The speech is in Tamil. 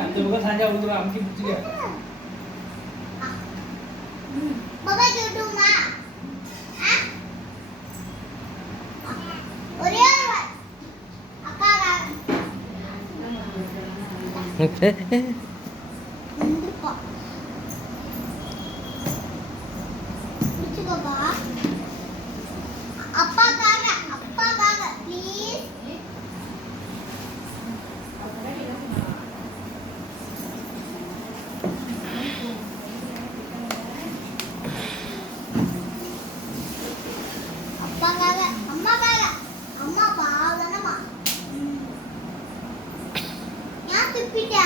அந்த பக்கம் சாஞ்சா விழுந்துரும் அமுக்கி பிடிச்சிக்க பாபா கேட்டுமா ஒரே அக்கா இந்துப்பா பிடிச்சுக்கோப்பா அப்பாக்காக ப்ளீஸ் அம்மா பாவனமா நான் துப்பிட்டா